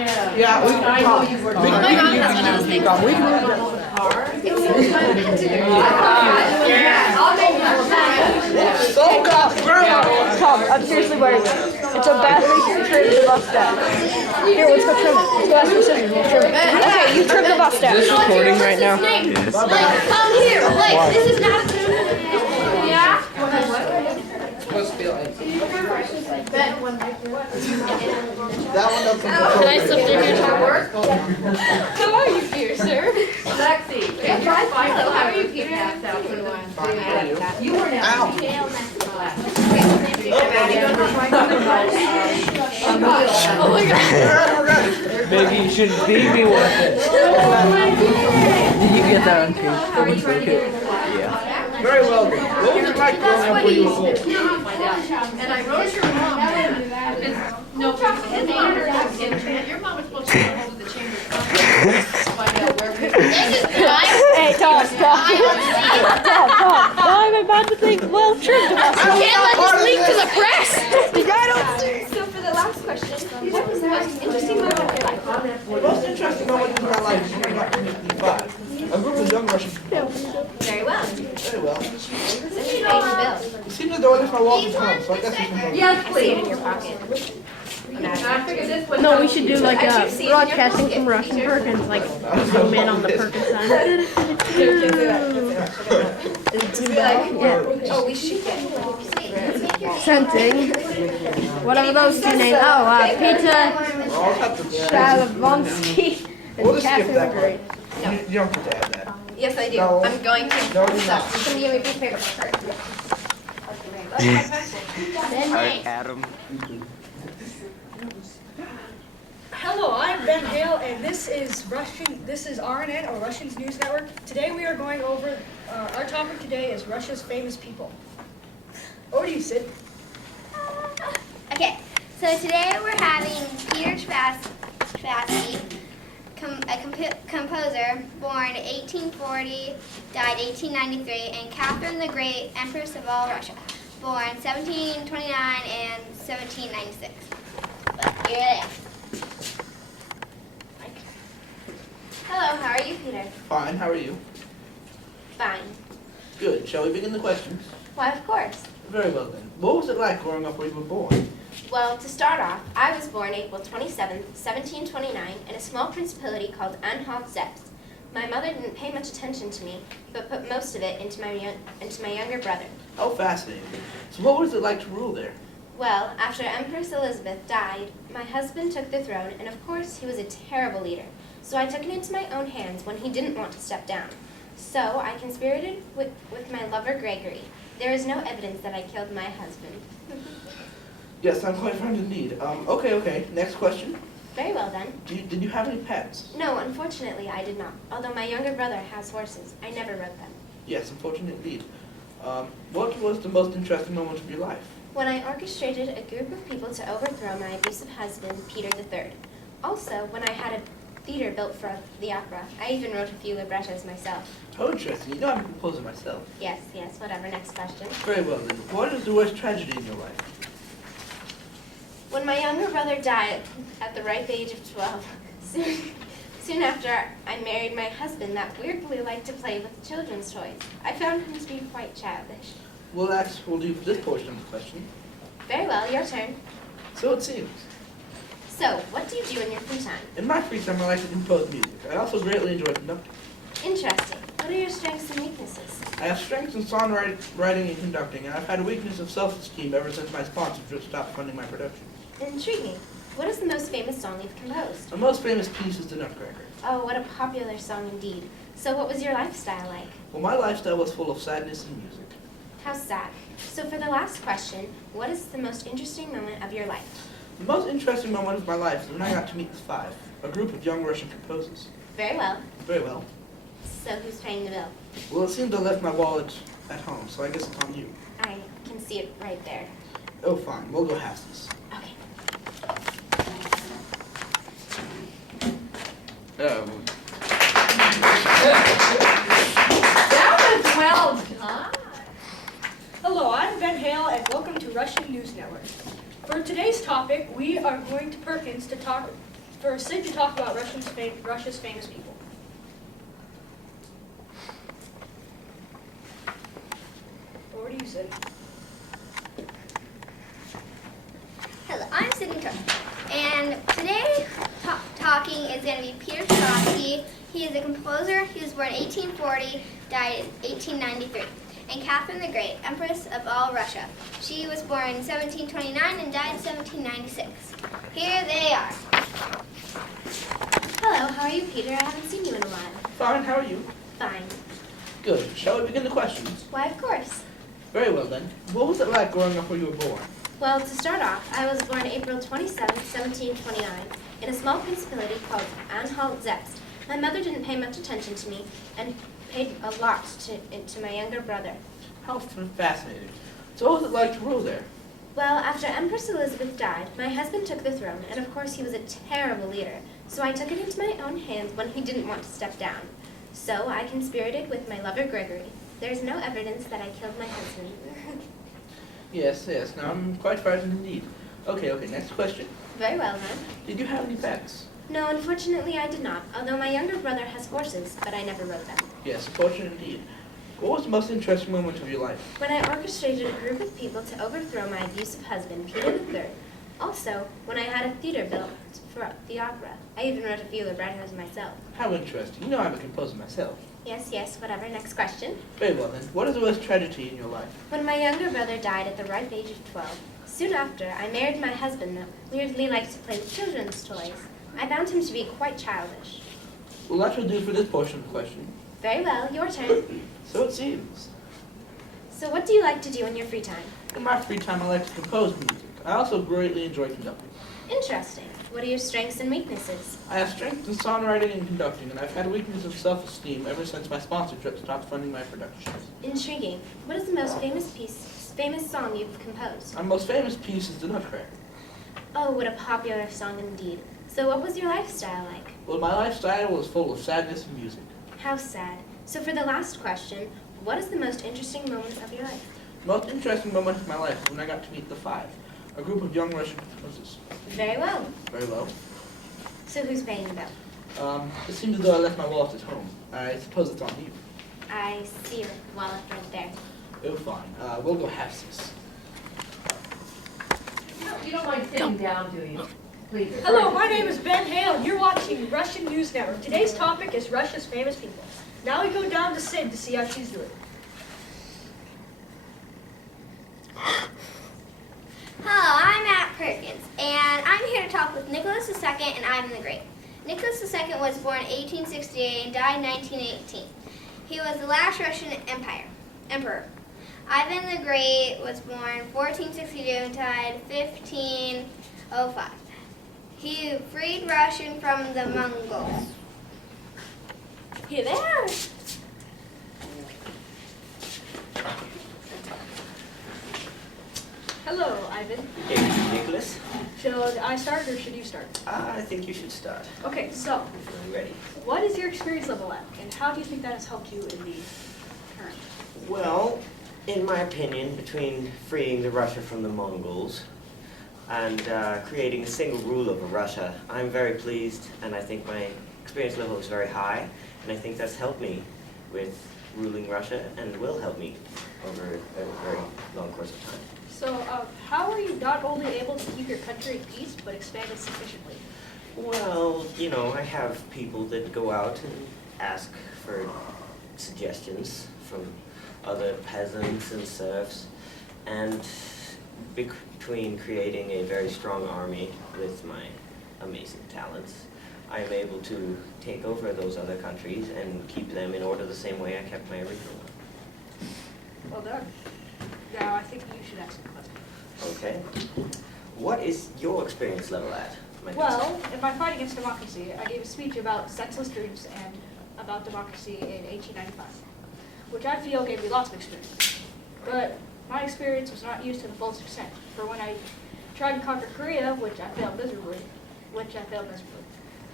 Yeah, we can talk. My mom has one of those things. We can move Tom, I'm seriously wearing it. It's a badly trimmed mustache. Here, let's go trim it. Let's go ask for scissors. We'll trim it. Okay, you trim the mustache. Is this recording right now? Come here, like, this is not. Yeah? That one doesn't Can I slip through here to work? How are you, Peter, sir? Lexi. Hello, how are you, Peter? You were now. Ow. Oh my God. Maybe you shouldn't beat me with it. Did you get that on tape? Yeah. Very well then. What was it like growing up where you were born? And I wrote your mom. No, your mom was supposed to go hold of the chamber of commerce to find out where we. Hey, Tom. Why am I about to think well trimmed mustache? Can't let this leak to the press. So for the last question, what was the most interesting moment of your life? The most interesting moment in my life is when I got to meet the five. A group of young Russian people. Very well. Very well. Since you paid the bill. It seems as though I left my wallet at home, so I guess we can go. Yes, I see it please. in your pocket. I figured this would. No, we should do like a broadcasting from Russian Perkins, like zoom in on the Perkins sign. Oh, we should get. Scenting. Whatever those two names. Oh, Peter I'll have to. Shalavonsky We'll and just skip Kathy that McGrady. part. You don't get to add that. Yes, I do. No. I'm going to. No, you're not. Can you give me a piece of paper first? Adam. Hello, I'm Ben Hale, and this is RNN, or Russians News Network. Today we are going over, our topic today is Russia's famous people. Over to you, Sid. Okay, so today we're having Peter Chvasky, a composer born 1840, died 1893, and Catherine the Great, Empress of all Russia, born 1729 and 1796. But here they are. Hello, how are you, Peter? Fine, how are you? Fine. Good. Shall we begin the questions? Why, of course. Very well then. What was it like growing up where you were born? Well, to start off, I was born April 27th, 1729, in a small principality called Anhalt-Zerbst. My mother didn't pay much attention to me, but put most of it into my younger brother. How fascinating. So what was it like to rule there? Well, after Empress Elizabeth died, my husband took the throne, and of course he was a terrible leader. So I took it into my own hands when he didn't want to step down. So I conspirated with my lover Gregory. There is no evidence that I killed my husband. Yes, I'm quite frightened indeed. Okay. Next question. Very well then. Did you have any pets? No, unfortunately I did not. Although my younger brother has horses, I never rode them. Yes, unfortunate indeed. What was the most interesting moment of your life? When I orchestrated a group of people to overthrow my abusive husband, Peter III. Also, when I had a theater built for the opera. I even wrote a few librettos myself. How interesting. You know I'm a composer myself. Yes, whatever. Next question. Very well then. What is the worst tragedy in your life? When my younger brother died at the ripe age of 12, soon after I married my husband that weirdly liked to play with children's toys. I found him to be quite childish. Well, that's will do for this portion of the question. Very well, your turn. So it seems. So, what do you do in your free time? In my free time, I like to compose music. I also greatly enjoy conducting. Interesting. What are your strengths and weaknesses? I have strengths in songwriting and conducting, and I've had a weakness of self-esteem ever since my sponsor just stopped funding my productions. Intriguing. What is the most famous song you've composed? My most famous piece is The Nutcracker. Oh, what a popular song indeed. So what was your lifestyle like? Well, my lifestyle was full of sadness and music. How sad. So for the last question, what is the most interesting moment of your life? The most interesting moment of my life is when I got to meet the Five, a group of young Russian composers. Very well. Very well. So who's paying the bill? Well, it seems I left my wallet at home, so I guess it's on you. I can see it right there. Oh, fine. We'll go halfsies. Okay. Oh. That was well done. Hello, I'm Ben Hale, and welcome to Russian News Network. For today's topic, we are going to Perkins to talk for Sid to talk about Russia's famous people. Over to you, Sid. Hello, I'm Sydney Cook, and today talking is going to be Peter Tchaikovsky. He is a composer. He was born in 1840, died in 1893. And Catherine the Great, Empress of all Russia. She was born in 1729 and died in 1796. Here they are. Hello, how are you, Peter? I haven't seen you in a while. Fine, how are you? Fine. Good. Shall we begin the questions? Why, of course. Very well then. What was it like growing up where you were born? Well, to start off, I was born April 27, 1729, in a small principality called Anhalt-Zerbst. My mother didn't pay much attention to me and paid a lot to my younger brother. How fascinating. So what was it like to rule there? Well, after Empress Elizabeth died, my husband took the throne, and of course he was a terrible leader, so I took it into my own hands when he didn't want to step down. So I conspirated with my lover Gregory. There's no evidence that I killed my husband. Yes, now I'm quite frightened indeed. Okay, next question. Very well, then. Did you have any pets? No, unfortunately I did not, although my younger brother has horses, but I never rode them. Yes, fortunate indeed. What was the most interesting moment of your life? When I orchestrated a group of people to overthrow my abusive husband, Peter III. Also, when I had a theater built for the opera. I even wrote a few librettos myself. How interesting. You know I'm a composer myself. Yes, whatever. Next question. Very well then. What is the worst tragedy in your life? When my younger brother died at the ripe age of 12. Soon after, I married my husband, who weirdly liked to play with children's toys. I found him to be quite childish. Well, that will do for this portion of the question. Very well, your turn. So it seems. So what do you like to do in your free time? In my free time, I like to compose music. I also greatly enjoy conducting. Interesting. What are your strengths and weaknesses? I have strength in songwriting and conducting, and I've had a weakness of self-esteem ever since my sponsorship stopped funding my productions. Intriguing. What is the most famous song you've composed? My most famous piece is The Nutcracker. Oh, what a popular song indeed. So what was your lifestyle like? Well, my lifestyle was full of sadness and music. How sad. So for the last question, what is the most interesting moment of your life? The most interesting moment of my life was when I got to meet the Five, a group of young Russian composers. Very well. Very well. So who's paying the bill? It seems as though I left my wallet at home. I suppose it's on you. I see your wallet right there. Oh, fine. We'll go half-sis. You don't mind sitting down, do you? Please. Hello, my name is Ben Hale, and you're watching Russian News Network. Today's topic is Russia's famous people. Now we go down to Sid to see how she's doing. Hello, I'm Matt Perkins, and I'm here to talk with Nicholas II and Ivan the Great. Nicholas II was born in 1868 and died in 1918. He was the last Russian emperor. Ivan the Great was born in 1462 and died 1505. He freed Russia from the Mongols. Here they are. Hello, Ivan. Hey, Nicholas. Should I start or should you start? I think you should start. Okay, so If you're ready. what is your experience level at, and how do you think that has helped you in the current? Well, in my opinion, between freeing the Russia from the Mongols and creating a single rule over Russia, I'm very pleased, and I think my experience level is very high, and I think that's helped me with ruling Russia and will help me over a very long course of time. So, how are you not only able to keep your country in peace, but expand it sufficiently? Well, you know, I have people that go out and ask for suggestions from other peasants and serfs, and between creating a very strong army with my amazing talents, I am able to take over those other countries and keep them in order the same way I kept my original one. Well done. Now, I think you should ask a question. Okay. What is your experience level at? Well, in my fight against democracy, I gave a speech about senseless dreams and about democracy in 1895, which I feel gave me lots of experience. But my experience was not used to the fullest extent, for when I tried to conquer Korea, which I failed miserably.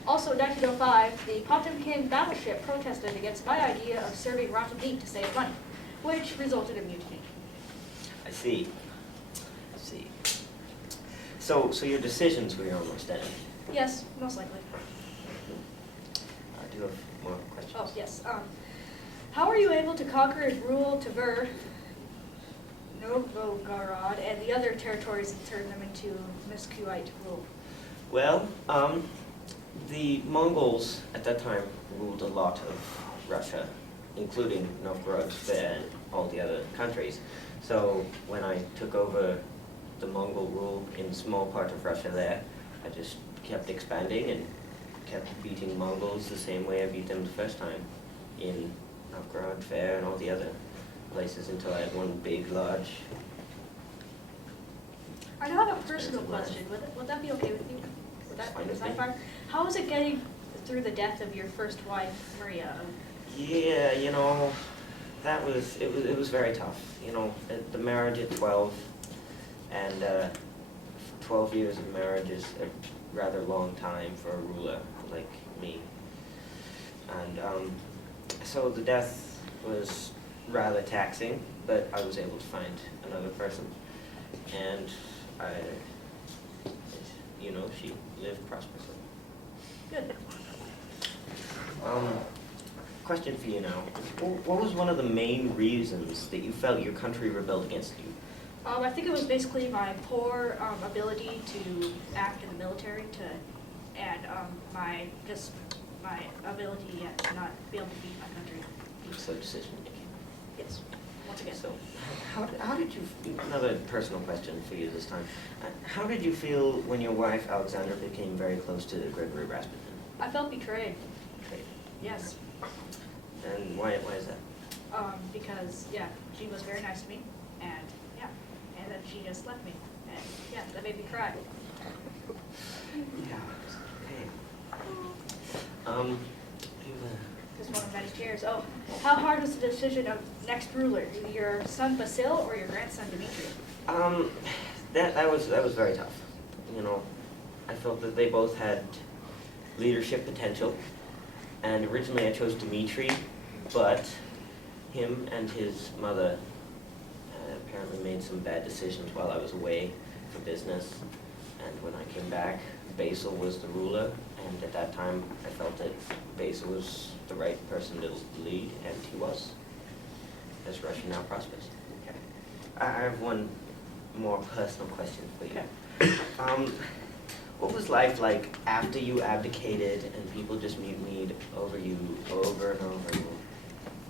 Also, in 1905, the Potemkin battleship protested against my idea of serving rotten meat to save money, which resulted in mutiny. I see. So your decisions were your own worst enemy. Yes, most likely. I do have more questions. Oh, yes. How were you able to conquer rule Tver, Novgorod, and the other territories and turn them into Muscovite rule? Well, the Mongols at that time ruled a lot of Russia, including Novgorod and all the other countries. So when I took over the Mongol rule in a small part of Russia there, I just kept expanding and kept beating Mongols the same way I beat them the first time in Novgorod, Fair, and all the other places until I had one big, large. I now have a personal question. Would that be okay with you? Would that Fine with be me. fine? How was it getting through the death of your first wife, Maria? Yeah, you know, it was very tough. You know, the marriage at 12, and 12 years of marriage is a rather long time for a ruler like me. And so the death was rather taxing, but I was able to find another person, and you know, she lived prosperously. Good. Question for you now. What was one of the main reasons that you felt your country rebelled against you? I think it was basically my poor ability to act in the military, and my ability to not be able to feed my country. So decision making. Yes. Once again. So, how did you? Another personal question for you this time. How did you feel when your wife Alexandra became very close to Gregory Rasputin? I felt betrayed. Betrayed. Yes. And why is that? Because yeah, she was very nice to me, and yeah, and then she just left me, and yeah, that made me cry. Yeah. Okay. Just one of many tears. Oh, how hard was the decision of next ruler, your son Basil or your grandson Dmitri? That was very tough. You know, I felt that they both had leadership potential, and originally I chose Dmitri, but him and his mother apparently made some bad decisions while I was away for business, and when I came back, Basil was the ruler, and at that time I felt that Basil was the right person to lead, and he was, as Russia now prospers. Okay. I have one more personal question for you. Okay. What was life like after you abdicated and people just mutinied over you over and over and over?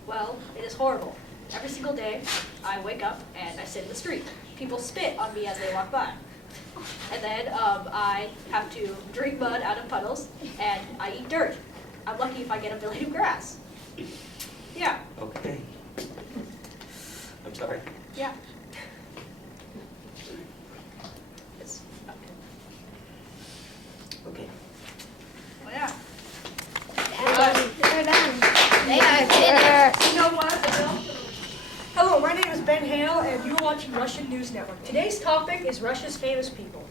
Well, it is horrible. Every single day, I wake up and I sit in the street. People spit on me as they walk by. And then I have to drink mud out of puddles, and I eat dirt. I'm lucky if I get a blade of grass. Yeah, Okay. I'm sorry. yeah. It's, Okay. well, yeah. They're done. They are finished. You know what? Hello, my name is Ben Hale, and you're watching Russian News Network. Today's topic is Russia's famous people.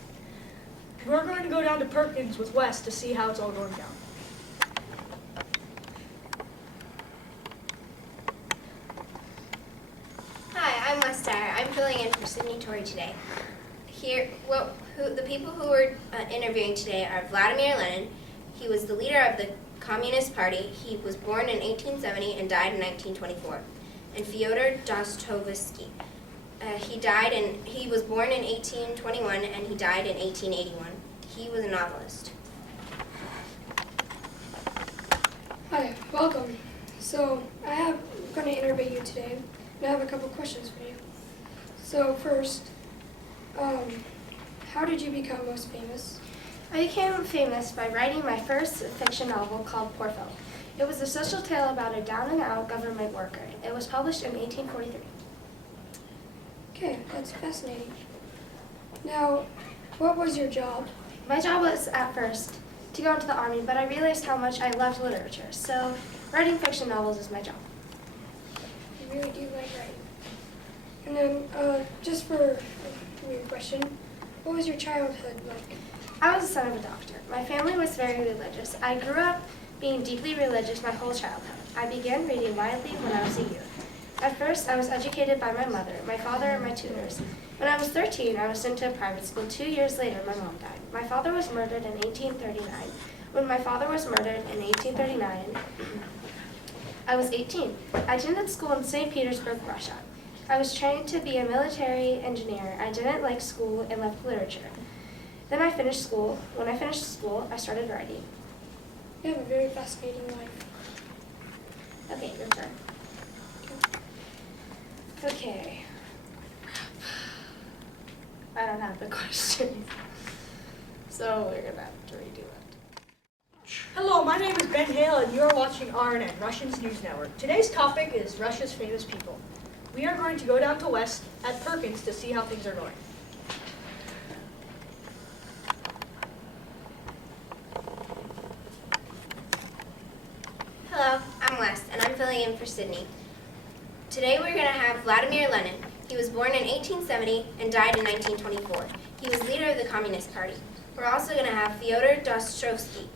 We're going to go down to Perkins with Wes to see how it's all going down. Hi, I'm Wes Dyer. I'm filling in for Sydney Torrey today. The people who we're interviewing today are Vladimir Lenin. He was the leader of the Communist Party. He was born in 1870 and died in 1924. And Fyodor Dostoevsky. He was born in 1821 and he died in 1881. He was a novelist. Hi, welcome. So I'm going to interview you today, and I have a couple questions for you. So first, how did you become most famous? I became famous by writing my first fiction novel called Poor Fellow. It was a social tale about a down-and-out government worker. It was published in 1843. Okay, that's fascinating. Now, what was your job? My job was, at first, to go into the army, but I realized how much I loved literature, so writing fiction novels is my job. You really do like writing. And then, just for a weird question, what was your childhood like? I was the son of a doctor. My family was very religious. I grew up being deeply religious my whole childhood. I began reading widely when I was a youth. At first, I was educated by my mother, my father, and my tutors. When I was 13, I was sent to a private school. 2 years later, my mom died. My father was murdered in 1839. When my father was murdered in 1839, I was 18. I attended school in St. Petersburg, Russia. I was trained to be a military engineer. I didn't like school and loved literature. Then I finished school. When I finished school, I started writing. You have a very fascinating life. Okay, your turn. Okay. I don't have the questions. So we're gonna have to redo it. Hello, my name is Ben Hale, and you are watching RNN, Russia's News Network. Today's topic is Russia's famous people. We are going to go down to West at Perkins to see how things are going. Hello, I'm Wes, and I'm filling in for Sydney. Today we're going to have Vladimir Lenin. He was born in 1870 and died in 1924. He was leader of the Communist Party. We're also going to have Fyodor Dostoevsky.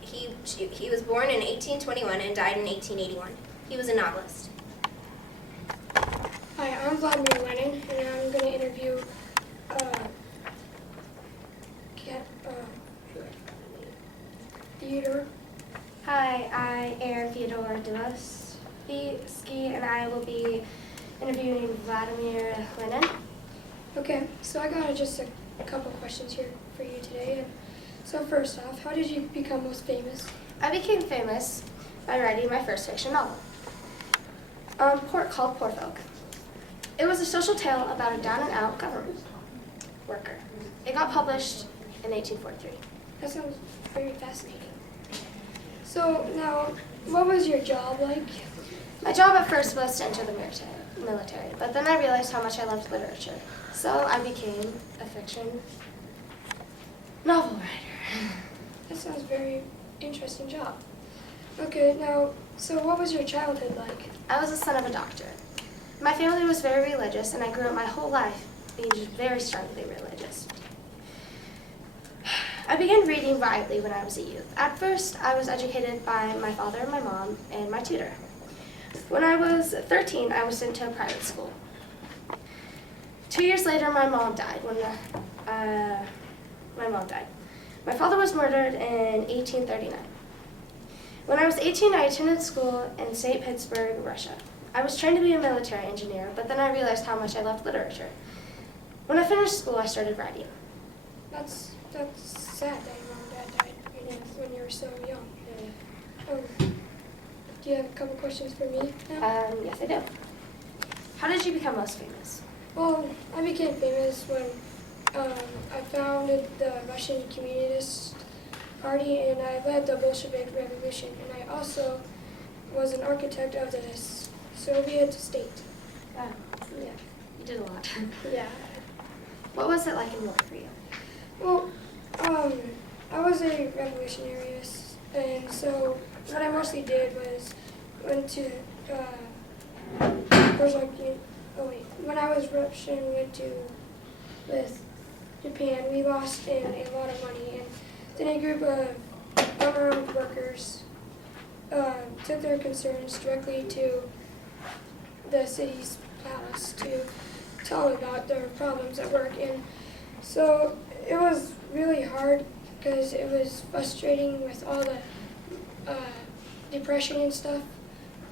He was born in 1821 and died in 1881. He was a novelist. Hi, I'm Vladimir Lenin, and I'm going to interview Theodore. Hi, I am Fyodor Dostoevsky, and I will be interviewing Vladimir Lenin. Okay, so I got just a couple questions here for you today. And so first off, how did you become most famous? I became famous by writing my first fiction novel, called Poor Folk. It was a social tale about a down-and-out government worker. It got published in 1843. That sounds very fascinating. So now, what was your job like? My job at first was to enter the military, but then I realized how much I loved literature, so I became a fiction novel writer. That sounds very interesting job. Okay, now, so what was your childhood like? I was the son of a doctor. My family was very religious, and I grew up my whole life being just very strongly religious. I began reading widely when I was a youth. At first, I was educated by my father, my mom, and my tutor. When I was 13, I was sent to a private school. 2 years later, my mom died. My father was murdered in 1839. When I was 18, I attended school in St. Petersburg, Russia. I was trained to be a military engineer, but then I realized how much I loved literature. When I finished school, I started writing. That's sad that your mom and dad died when you were so young. Do you have a couple questions for me now? Yes, I do. How did you become most famous? Well, I became famous when I founded the Russian Communist Party, and I led the Bolshevik Revolution, and I also was an architect of the Soviet state. Wow. Yeah, you did a lot. Yeah. What was it like in war for you? Well, I was a revolutionary, and so what I mostly did was went to, when I was Russian, with Japan, we lost a lot of money, and then a group of unarmed workers took their concerns directly to the city's palace to tell them about their problems at work. And so it was really hard because it was frustrating with all the depression and stuff.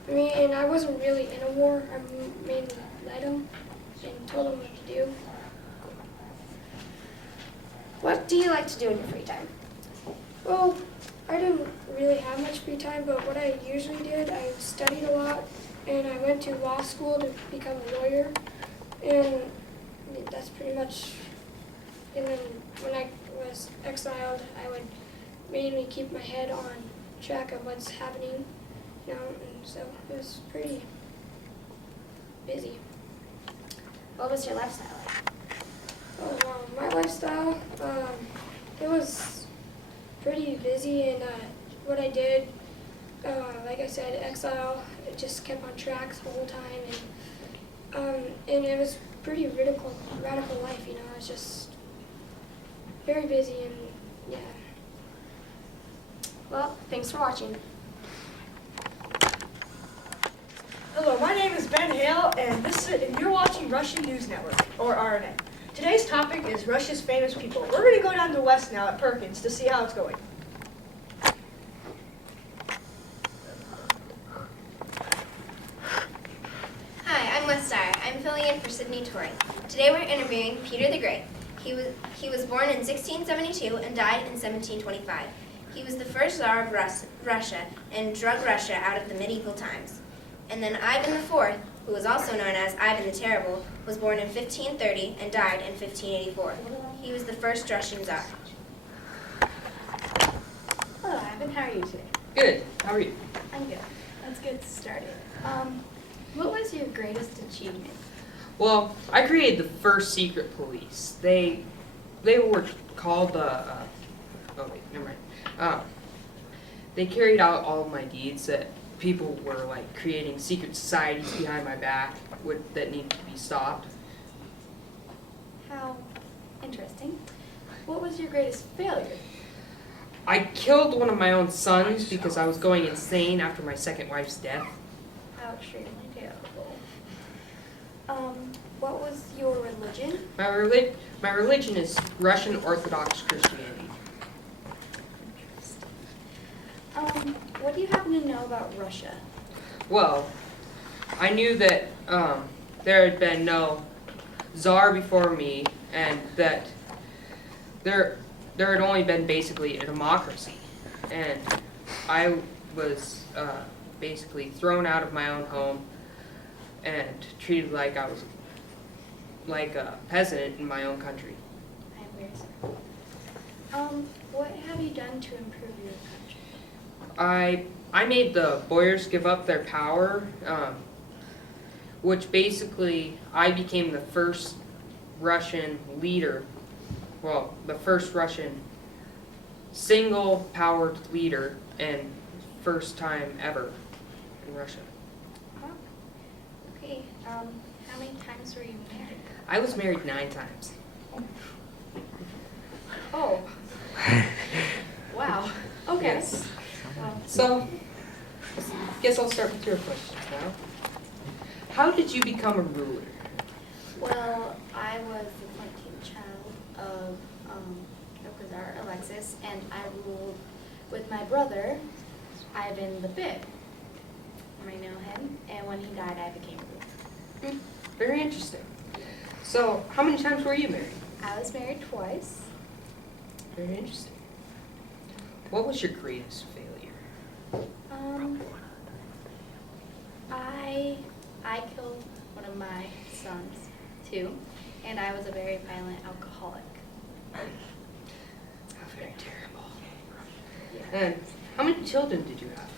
And I wasn't really in a war. I mainly led them and told them what to do. What do you like to do in your free time? Well, I didn't really have much free time, but what I usually did, I studied a lot, and I went to law school to become a lawyer, and that's pretty much. And then when I was exiled, I would mainly keep my head on track of what's happening, and so it was pretty busy. What was your lifestyle like? My lifestyle, it was pretty busy, and what I did, like I said, exile, it just kept on track the whole time, and it was pretty radical life, it was just very busy, and yeah. Well, thanks for watching. Hello, my name is Ben Hale, and you're watching Russian News Network, or RNN. Today's topic is Russia's famous people. We're going to go down to the west now at Perkins to see how it's going. Hi, I'm West Star. I'm filling in for Sydney Torrey. Today we're interviewing Peter the Great. He was born in 1672 and died in 1725. He was the first Tsar of Russia and drug Russia out of the medieval times. And then Ivan IV, who was also known as Ivan the Terrible, was born in 1530 and died in 1584. He was the first Russian Tsar. Hello, Ivan. How are you today? Good. How are you? I'm good. Let's get started. What was your greatest achievement? Well, I created the first secret police. They were called oh wait, never mind. They carried out all of my deeds that people were like creating secret societies behind my back that needed to be stopped. How interesting. What was your greatest failure? I killed one of my own sons because I was going insane after my second wife's death. How extremely terrible. What was your religion? My religion is Russian Orthodox Christianity. What do you happen to know about Russia? Well, I knew that there had been no czar before me, and that there had only been basically a democracy, and I was basically thrown out of my own home and treated like I was like a peasant in my own country. I'm very sorry. What have you done to improve your country? I made the boyars give up their power, which basically I became the first Russian leader, well, the first Russian single-powered leader and first time ever in Russia. Okay, how many times were you married? I was married 9 times. Oh. Wow. Okay. Yes. So, guess I'll start with your questions now. How did you become a ruler? Well, I was the 14th child of Czar Alexis, and I ruled with my brother, Ivan V. You might know him, and when he died, I became ruler. Very interesting. So, how many times were you married? I was married twice. Very interesting. What was your greatest failure? I killed one of my sons, too, and I was a very violent alcoholic. Very terrible. And how many children did you have?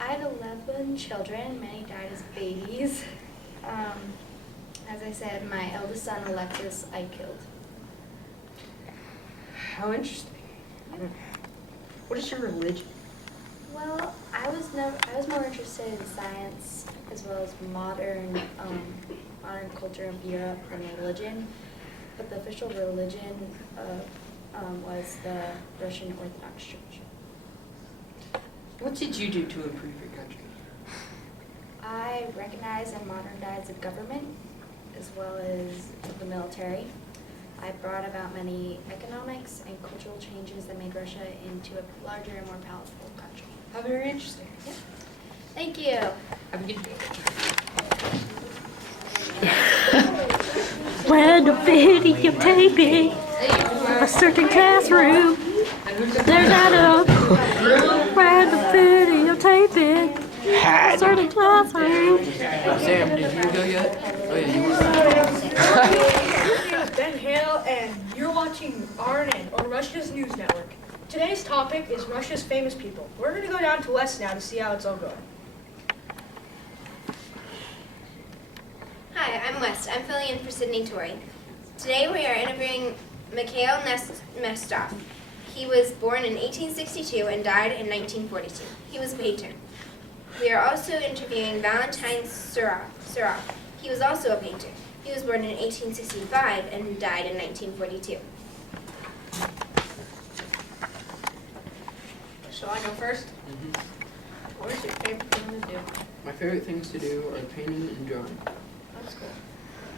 I had 11 children. Many died as babies. As I said, my eldest son, Alexis, I killed. How interesting. What is your religion? Well, I was more interested in science as well as modern culture of Europe than religion. But the official religion was the Russian Orthodox Church. What did you do to improve your country? I recognized and modernized the government as well as the military. I brought about many economics and cultural changes that made Russia into a larger and more powerful country. How very interesting. Yeah. Thank you. Have a good day. When the videotaping a certain classroom, there's not a when the videotaping a certain classroom. Sam, did you go yet? Oh yeah, you were. My name is Ben Hale, and you're watching RNN, or Russia's News Network. Today's topic is Russia's famous people. We're going to go down to West now to see how it's all going. Hi, I'm West. I'm filling in for Sydney Torrey. Today we are interviewing Mikhail Nestov. He was born in 1862 and died in 1942. He was a painter. We are also interviewing Valentin Surov. He was also a painter. He was born in 1865 and died in 1942. Shall I go first? What is your favorite thing to do? My favorite things to do are painting and drawing. That's cool.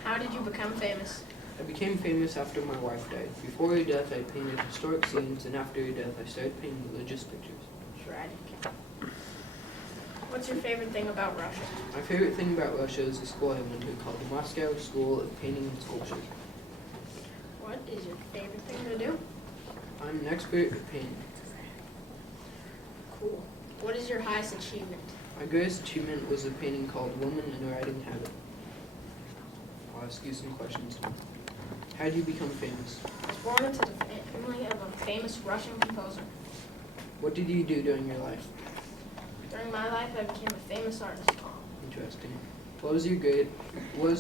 How did you become famous? I became famous after my wife died. Before her death, I painted historic scenes, and after her death, I started painting religious pictures. Tragic. What's your favorite thing about Russia? My favorite thing about Russia is a school I went to called the Moscow School of Painting and Sculpture. What is your favorite thing to do? I'm an expert at painting. Cool. What is your highest achievement? My greatest achievement was a painting called Woman in a Riding Habit. I'll ask you some questions now. How did you become famous? I was born into the family of a famous Russian composer. What did you do during your life? During my life, I became a famous artist. Interesting. What was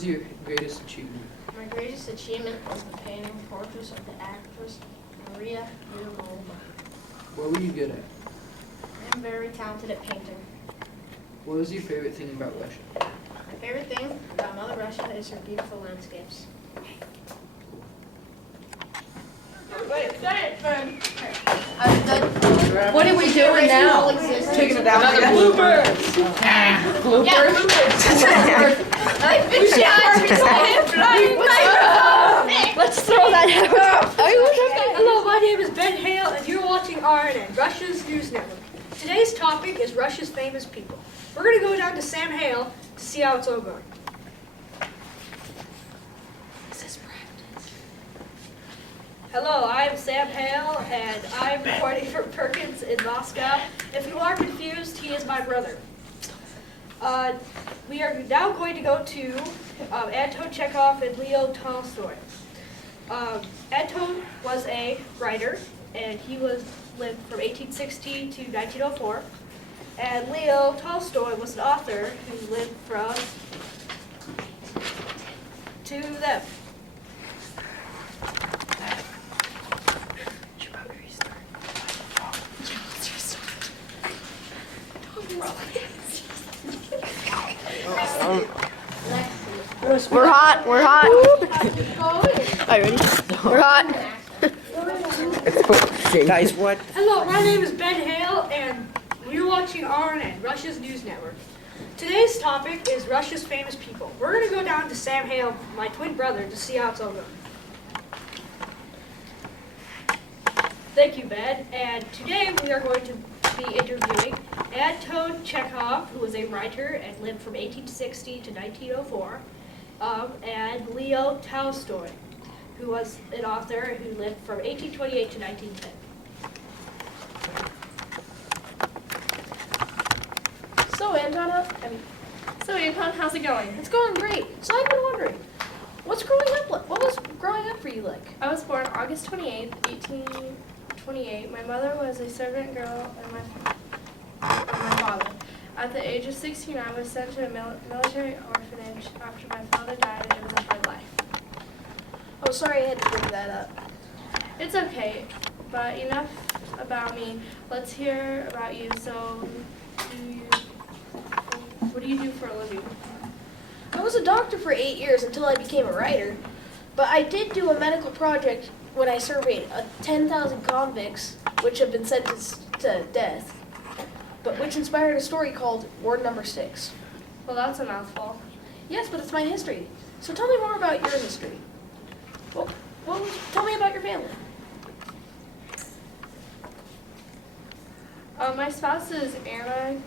your greatest achievement? My greatest achievement was the painting portraits of the actress Maria Yurova. What were you good at? I am very talented at painting. What was your favorite thing about Russia? My favorite thing about Mother Russia is her beautiful landscapes. What are we doing now? Taking it down. Another blooper. Let's throw that out. Hello, my name is Ben Hale, and you're watching RNN, Russia's news network. Today's topic is Russia's famous people. We're going to go down to Sam Hale to see how it's all going. Hello, I'm Sam Hale, and I'm reporting for Perkins in Moscow. If you are confused, he is my brother. We are now going to go to Anton Chekhov and Leo Tolstoy. Anton was a writer, and he lived from 1860 to 1904. And Leo Tolstoy was an author who lived from to them. We're hot. We're hot. Are you ready? We're hot. Guys, what? Hello, my name is Ben Hale, and we're watching RNN, Russia's news network. Today's topic is Russia's famous people. We're going to go down to Sam Hale, my twin brother, to see how it's all going. Thank you, Ben. And today we are going to be interviewing Anton Chekhov, who was a writer and lived from 1860 to 1904, and Leo Tolstoy, who was an author who lived from 1828 to 1910. So Anton, how's it going? It's going great. So I've been wondering, what was growing up for you like? I was born August 28th, 1828. My mother was a servant girl and my father. At the age of 16, I was sent to a military orphanage after my father died, and it was a hard life. Oh, sorry, I had to bring that up. It's okay, but enough about me. Let's hear about you. So, what do you do for a living? I was a doctor for 8 years until I became a writer, but I did do a medical project when I surveyed 10,000 convicts which have been sentenced to death, but which inspired a story called Ward Number 6. Well, that's a mouthful. Yes, but it's my history. So tell me more about your history. Well, tell me about your family. My spouse is Anna.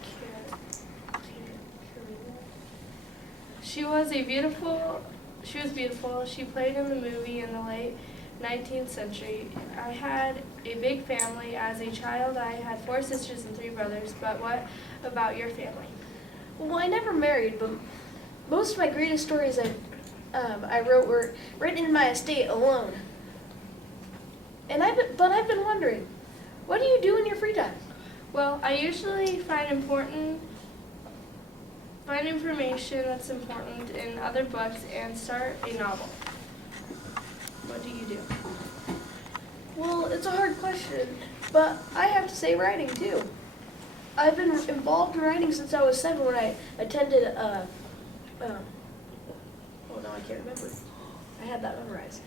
She was beautiful. She played in the movie in the late 19th century. I had a big family. As a child, I had 4 sisters and 3 brothers. But what about your family? Well, I never married, but most of my greatest stories I wrote were written in my estate alone. And I've been wondering, what do you do in your free time? Well, I usually find information that's important in other books and start a novel. What do you do? Well, it's a hard question, but I have to say writing too. I've been involved in writing since I was 7 when I attended oh no, I can't remember. I had that memorized.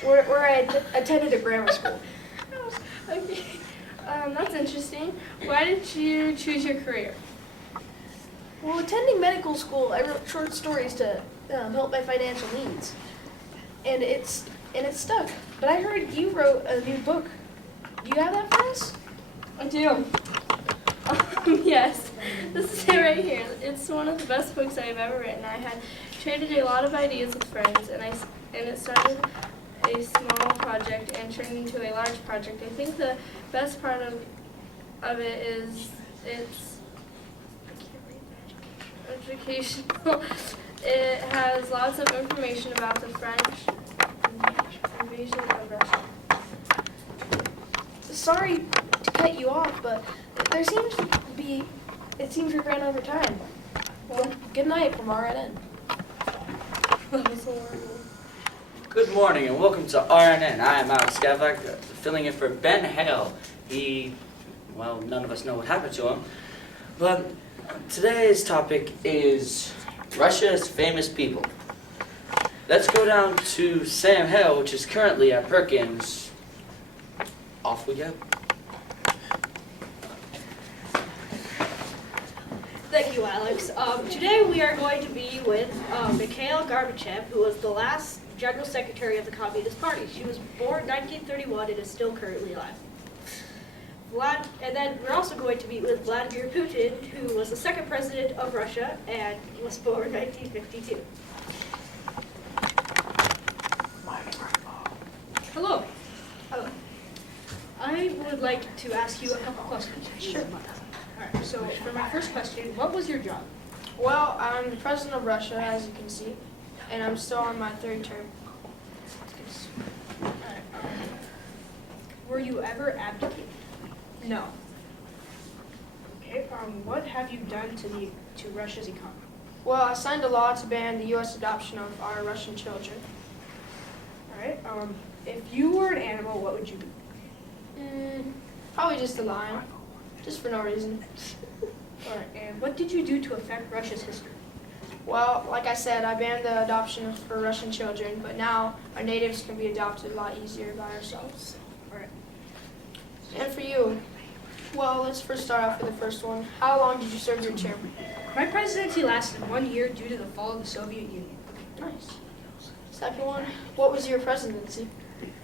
where I attended a grammar school. That's interesting. Why did you choose your career? Well, attending medical school, I wrote short stories to help my financial needs, and it's stuck. But I heard you wrote a new book. Do you have that for us? I do. Yes, this is it right here. It's one of the best books I've ever written. I had traded a lot of ideas with friends, and it started a small project and turned into a large project. I think the best part of it is it's educational. It has lots of information about the French invasion of Russia. Sorry to cut you off, but there seems to be, it seems we've ran over time. Well, good night from RNN. That was horrible. Good morning and welcome to RNN. I am Alex Gavak, filling in for Ben Hale. Well, none of us know what happened to him. But today's topic is Russia's famous people. Let's go down to Sam Hale, which is currently at Perkins. Off we go. Thank you, Alex. Today we are going to be with Mikhail Gorbachev, who was the last General Secretary of the Communist Party. She was born in 1931 and is still currently alive. And then we're also going to meet with Vladimir Putin, who was the second president of Russia and was born in 1952. Hello. Hello. I would like to ask you a couple questions. Sure. All right, so for my first question, what was your job? Well, I'm the president of Russia, as you can see, and I'm still on my third term. All right, were you ever abdicated? No. Okay, what have you done to Russia's economy? Well, I signed a law to ban the U.S. adoption of our Russian children. All right, if you were an animal, what would you be? Probably just a lion, just for no reason. All right, and what did you do to affect Russia's history? Well, like I said, I banned the adoption for Russian children, but now our natives can be adopted a lot easier by ourselves. All right. And for you, well, let's first start off with the first one. How long did you serve your term? My presidency lasted 1 year due to the fall of the Soviet Union. Nice. Second one, what was your presidency?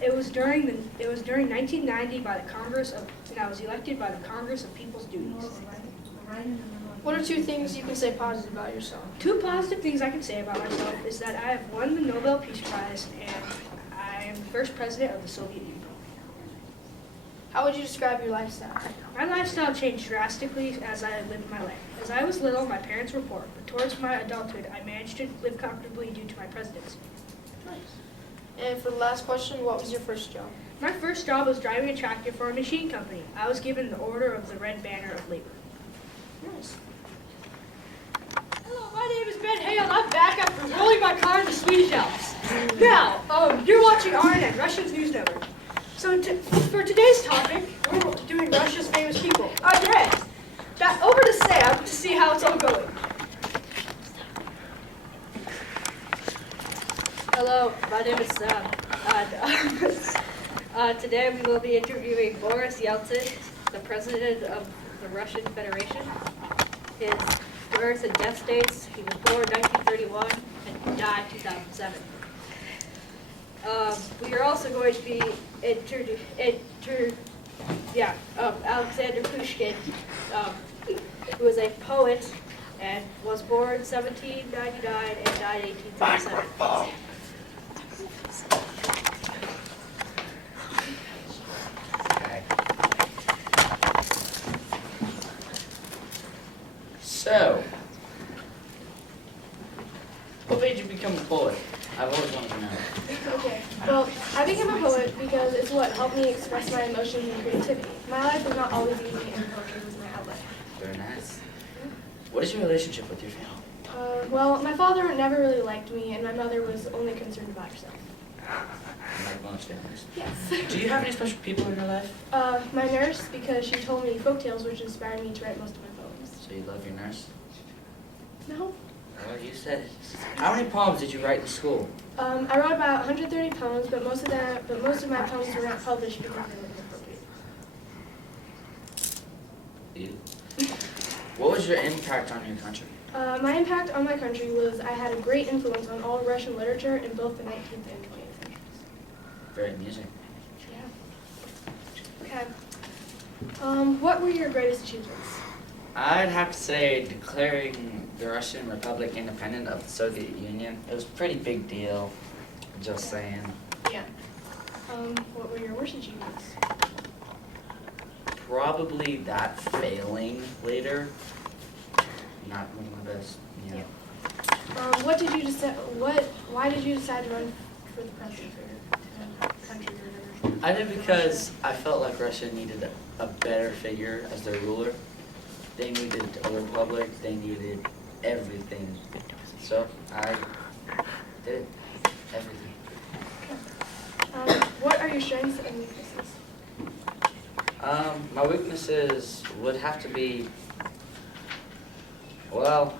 It was during 1990 by the Congress of, and I was elected by the Congress of People's Duties. What are two things you can say positive about yourself? Two positive things I can say about myself is that I have won the Nobel Peace Prize and I am the first president of the Soviet Union. How would you describe your lifestyle? My lifestyle changed drastically as I lived my life. As I was little, my parents were poor, but towards my adulthood, I managed to live comfortably due to my presidency. Nice. And for the last question, what was your first job? My first job was driving a tractor for a machine company. I was given the Order of the Red Banner of Labor. Nice. Hello, my name is Ben Hale, and I'm back after rolling my car in the Swedish Alps. Now, you're watching RNN, Russia's news network. So for today's topic, we're doing Russia's famous people. Andres, over to Sam to see how it's all going. Hello, my name is Sam. And, today we will be interviewing Boris Yeltsin, the president of the Russian Federation. His birth and death dates: he was born 1931 and died 2007. We are also going to be Alexander Pushkin, who is a poet and was born 1799 and died 1837. So, what made you become a poet? I've always wanted to know. Okay. Well, I became a poet because it's what helped me express my emotions and creativity. My life was not always easy, and poetry was my outlet. Very nice. What is your relationship with your family? Well, my father never really liked me, and my mother was only concerned about herself. Like most families. Yes. Do you have any special people in your life? My nurse, because she told me folktales, which inspired me to write most of my poems. So you love your nurse? No. Well, you said it. How many poems did you write in school? I wrote about 130 poems, but most of my poems were not published because they were inappropriate. you. What was your impact on your country? My impact on my country was I had a great influence on all Russian literature in both the 19th and 20th centuries. Very amusing. Yeah. Okay. What were your greatest achievements? I'd have to say declaring the Russian Republic independent of the Soviet Union. It was a pretty big deal, just saying. Yeah. What were your worst achievements? Probably that failing later. Not one of my best, yeah. What did you decide? Why did you decide to run for the president for your country or whatever? I did because I felt like Russia needed a better figure as their ruler. They needed a republic. They needed everything. So I did everything. What are your strengths and weaknesses? My weaknesses would have to be, well,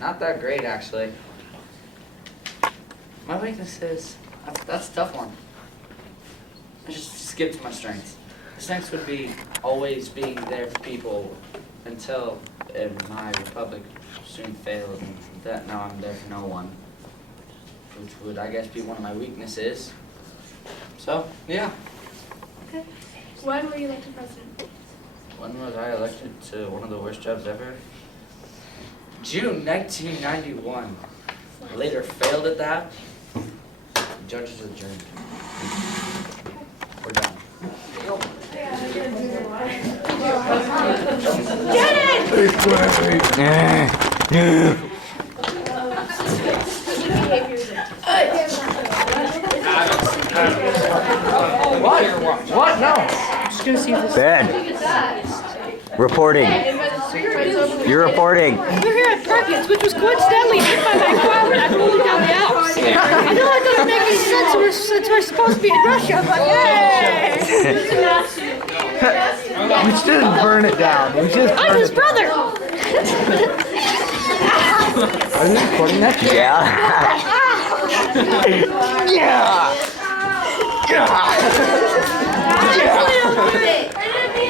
not that great actually. My weaknesses, that's a tough one. I just skipped my strengths. The strengths would be always being there for people until my republic soon failed, and that now I'm there for no one, which would, I guess, be one of my weaknesses. So, yeah. Okay. When were you elected president? When was I elected to one of the worst jobs ever? June 1991. I later failed at that. Judges adjourned. We're done. What? No. I'm just gonna see if this. Ben. Reporting. You're reporting. We're here at Perkins, which was coincidentally hit by my car when I rolled down the Alps. I know it doesn't make any sense since we're supposed to be in Russia, but yay! We just burn it down. I'm his brother! Are you recording that? Yeah.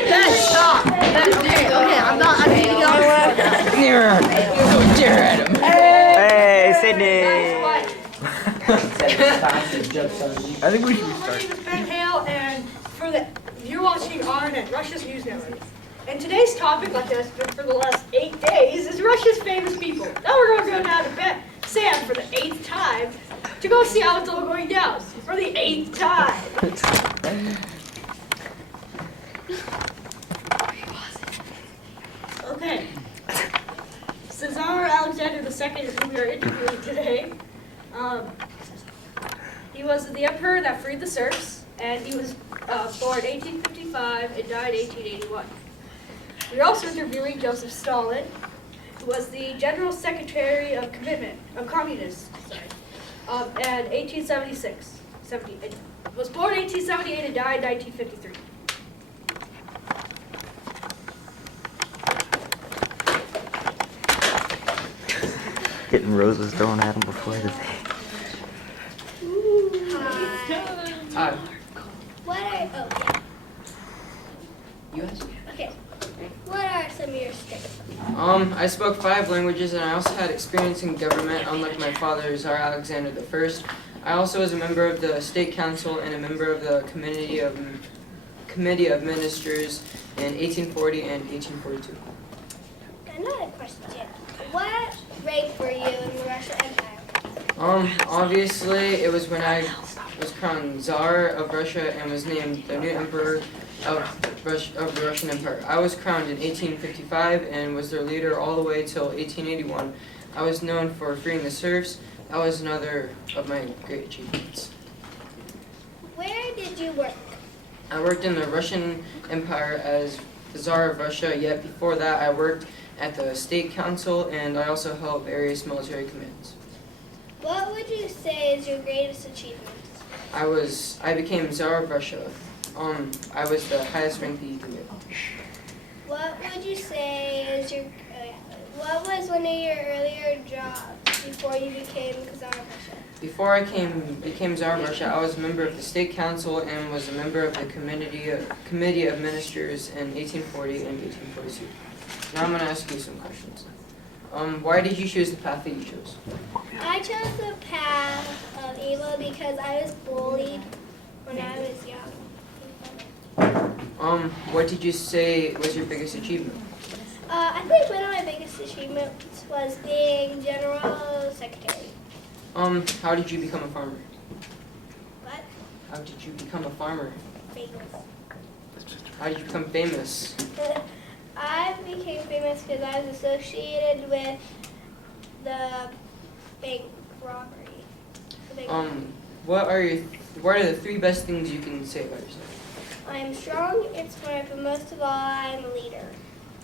Dad, stop! Okay, I'm eating it all. Don't dare at him. Hey, Sydney. I think we should My start. name is Ben Hale, and you're watching RNN, Russia's news network. And today's topic, like it's been for the last 8 days, is Russia's famous people. Now we're going to go down to Sam for the 8th time to go see how it's all going down for the 8th time. Okay. Tsar Alexander II is who we are interviewing today. He was the emperor that freed the serfs, and he was born 1855 and died 1881. We're also interviewing Joseph Stalin, who was the General Secretary of Communists, and 1876. Was born 1878 and died 1953. Getting roses thrown at him before the day. Hi. What are, oh, yeah. You asked? Okay. What are some of your strengths? I spoke 5 languages, and I also had experience in government, unlike my father, Tsar Alexander I. I also was a member of the State Council and a member of the Committee of Ministers in 1840 and 1842. Another question. What rank were you in the Russian Empire? Obviously, it was when I was crowned Tsar of Russia and was named the new emperor of the Russian Empire. I was crowned in 1855 and was their leader all the way till 1881. I was known for freeing the serfs. That was another of my great achievements. Where did you work? I worked in the Russian Empire as the Tsar of Russia, yet before that I worked at the State Council, and I also held various military commands. What would you say is your greatest achievement? I became Tsar of Russia. I was the highest rank that you could get. What would you say is what was one of your earlier jobs? before you became Czar of Russia? Before I became Tsar of Russia, I was a member of the State Council and was a member of the Committee of Ministers in 1840 and 1842. Now I'm going to ask you some questions. Why did you choose the path that you chose? I chose the path of evil because I was bullied when I was young. What did you say was your biggest achievement? I think one of my biggest achievements was being General Secretary. How did you become a farmer? What? How did you become a farmer? Famous. How did you become famous? I became famous because I was associated with the bank robbery. What are the 3 best things you can say about yourself? I'm strong and smart, but most of all, I'm a leader.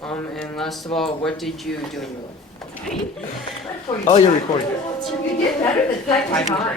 And last of all, what did you do in your life? Oh, you're recording. You did better the second time.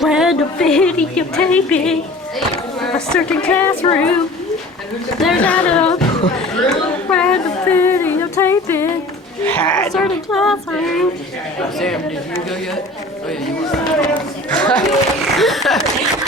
When the videotaping a certain classroom, there's that up. When the videotaping a certain classroom. Sam, did you go yet? Oh yeah, you were.